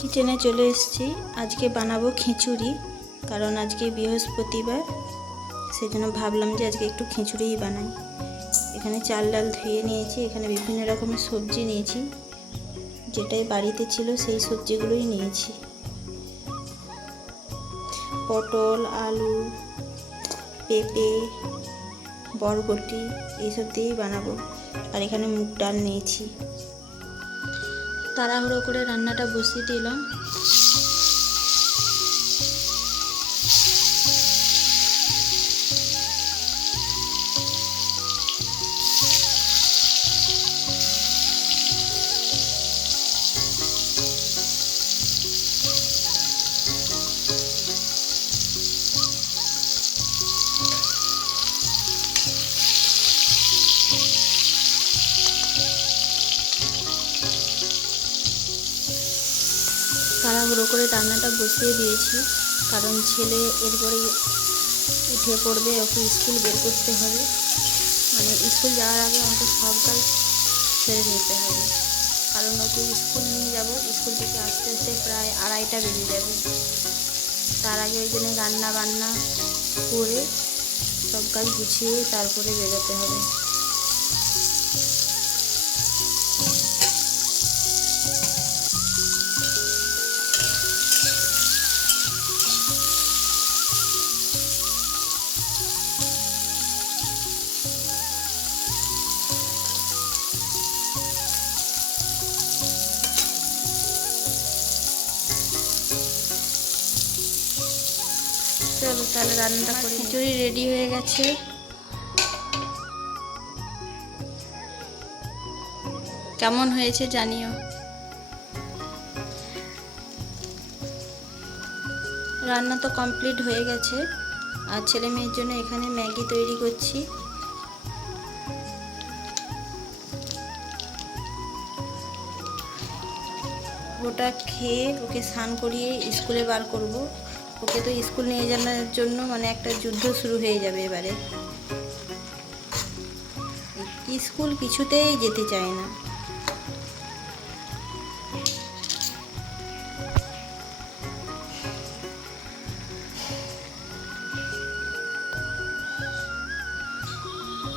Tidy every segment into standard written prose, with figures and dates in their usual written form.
কিচেনে চলে এসেছি। আজকে বানাবো খিচুড়ি, কারণ আজকে বৃহস্পতিবার, সেজন্য ভাবলাম যে আজকে একটু খিচুড়িই বানাই। এখানে চাল ডাল ধুয়ে নিয়েছি, এখানে বিভিন্ন রকমের সবজি নিয়েছি, যেটাই বাড়িতে ছিল সেই সবজিগুলোই নিয়েছি। পটল, আলু, পেঁপে, বরবটি এইসব দিয়েই বানাবো। আর এখানে মুগ ডাল নিয়েছি। তাড়াহুড়ো করে রান্নাটা বসিয়ে দিলাম। তাড়াহুড়ো করে রান্নাটা বসিয়ে দিয়েছি, কারণ ছেলে এরপরে উঠে পড়বে, ওকে স্কুল বের করতে হবে। মানে স্কুল যাওয়ার আগে আমাকে সব কাজ সেরে নিতে হবে, কারণ ওকে স্কুল নিয়ে যাব। স্কুল থেকে আস্তে আস্তে প্রায় 2:30 বেজে যাবে। তার আগে ওই জন্য রান্না বান্না করে সব কাজ গুছিয়ে তারপরে বেরোতে হবে। চলো তাহলে রান্নাটা করে। খিচুড়ি রেডি হয়ে গেছে। কেমন হয়েছে জানিও। রান্না তো কমপ্লিট হয়ে গেছে, আর ছেলে মেয়ের জন্য এখানে ম্যাগি তৈরি করছি। ওটা খেয়ে ওকে স্নান করিয়ে স্কুলে বার করব। ওকে তো স্কুল নিয়ে যাওয়ার জন্য মানে একটা যুদ্ধ শুরু হয়ে যাবে এবারে। স্কুল কিছুতেই যেতে চায় না।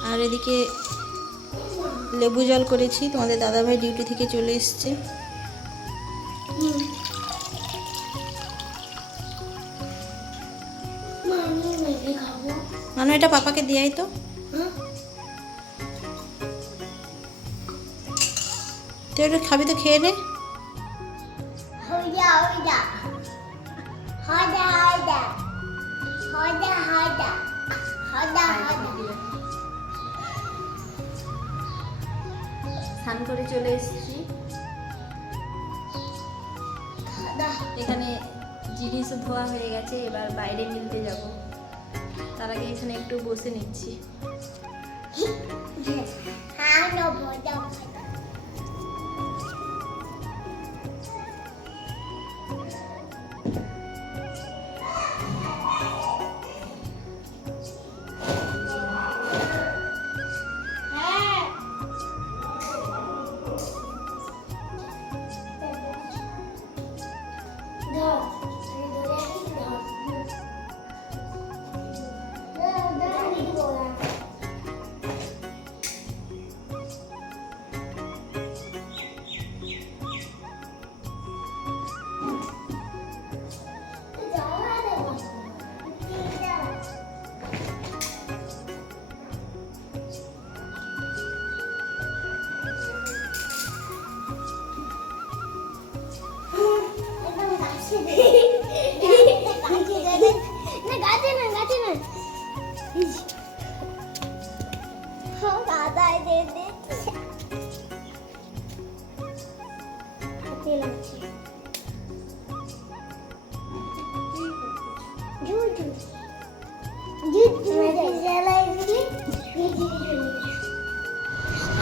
আর এদিকে লেবু জল করেছি, তোমাদের দাদাভাই ডিউটি থেকে চলে এসছে। মানু এটা পাপাকে দিয়াই তো। তুই একটু খাবি তো, খেয়ে নে। স্নান করে চলে এসেছি। এখানে জিনিস ধোয়া হয়ে গেছে, এবার বাইরে মিলতে যাব। তার আগে এখানে একটু বসে নিচ্ছি।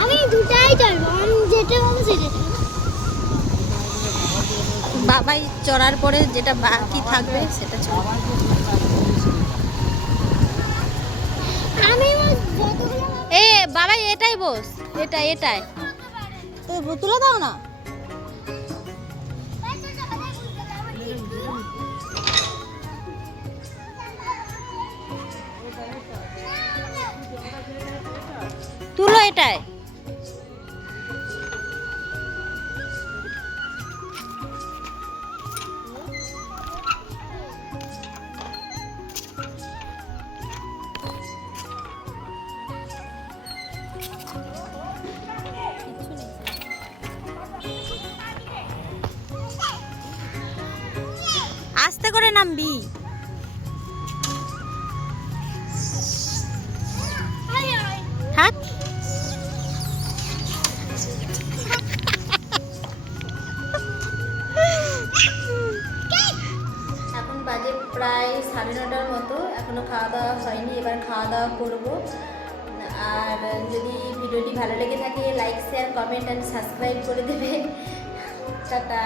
আমি দুটাই চলবো, আমি যেটা বলবো সেটা। বাবাই চড়ার পরে যেটা বাকি থাকবে সেটা চলবে। আমি এ বাবাই এটাই বস, এটাই তুলে দাও না। তুলো এটায়। আস্তে করে নামবি। হাত এখন বাজে প্রায় 9:30টার মতো, এখনো খাওয়া দাওয়া হয়নি, এবার খাওয়া দাওয়া করবো। আর যদি ভিডিওটি ভালো লেগে থাকে like share comment and subscribe করে দেবে। টাটা।